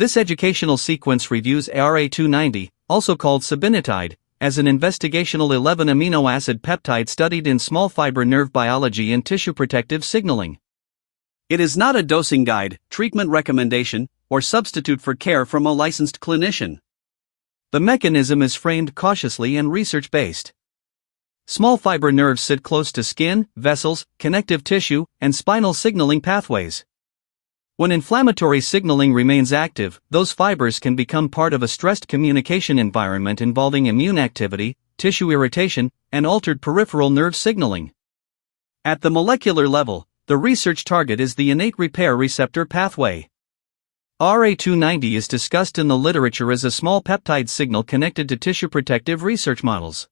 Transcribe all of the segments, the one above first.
This educational sequence reviews ARA-290, also called Cibinetide, as an investigational 11 amino acid peptide studied in small fiber nerve biology and tissue protective signaling. It is not a dosing guide, treatment recommendation, or substitute for care from a licensed clinician. The mechanism is framed cautiously and research-based. Small fiber nerves sit close to skin, vessels, connective tissue, and spinal signaling pathways. When inflammatory signaling remains active, those fibers can become part of a stressed communication environment involving immune activity, tissue irritation, and altered peripheral nerve signaling. At the molecular level, the research target is the innate repair receptor pathway. ARA-290 is discussed in the literature as a small peptide signal connected to tissue protective research models.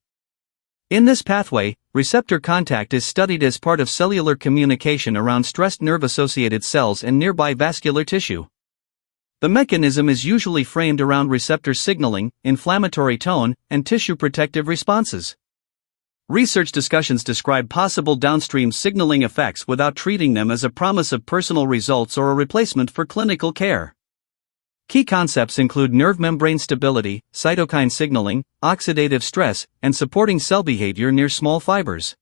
In this pathway, receptor contact is studied as part of cellular communication around stressed nerve-associated cells and nearby vascular tissue. The mechanism is usually framed around receptor signaling, inflammatory tone, and tissue protective responses. Research discussions describe possible downstream signaling effects without treating them as a promise of personal results or a replacement for clinical care. Key concepts include nerve membrane stability, cytokine signaling, oxidative stress, and supporting cell behavior near small fibers.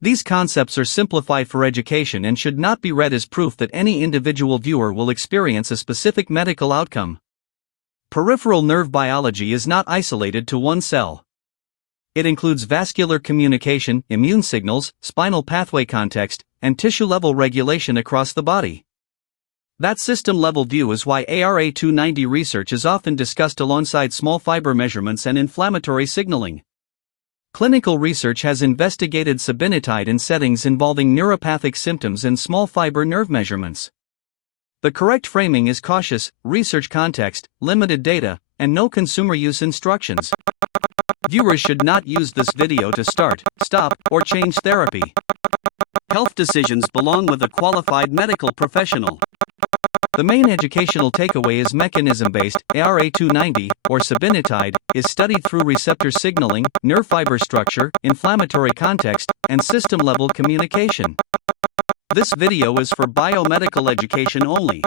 These concepts are simplified for education and should not be read as proof that any individual viewer will experience a specific medical outcome. Peripheral nerve biology is not isolated to one cell. It includes vascular communication, immune signals, spinal pathway context, and tissue-level regulation across the body. That system-level view is why ARA-290 research is often discussed alongside small fiber measurements and inflammatory signaling. Clinical research has investigated Cibinetide in settings involving neuropathic symptoms and small fiber nerve measurements. The correct framing is cautious, research context, limited data, and no consumer use instructions. Viewers should not use this video to start, stop, or change therapy. Health decisions belong with a qualified medical professional. The main educational takeaway is mechanism-based. ARA-290, or Cibinetide, is studied through receptor signaling, nerve fiber structure, inflammatory context, and system-level communication. This video is for biomedical education only.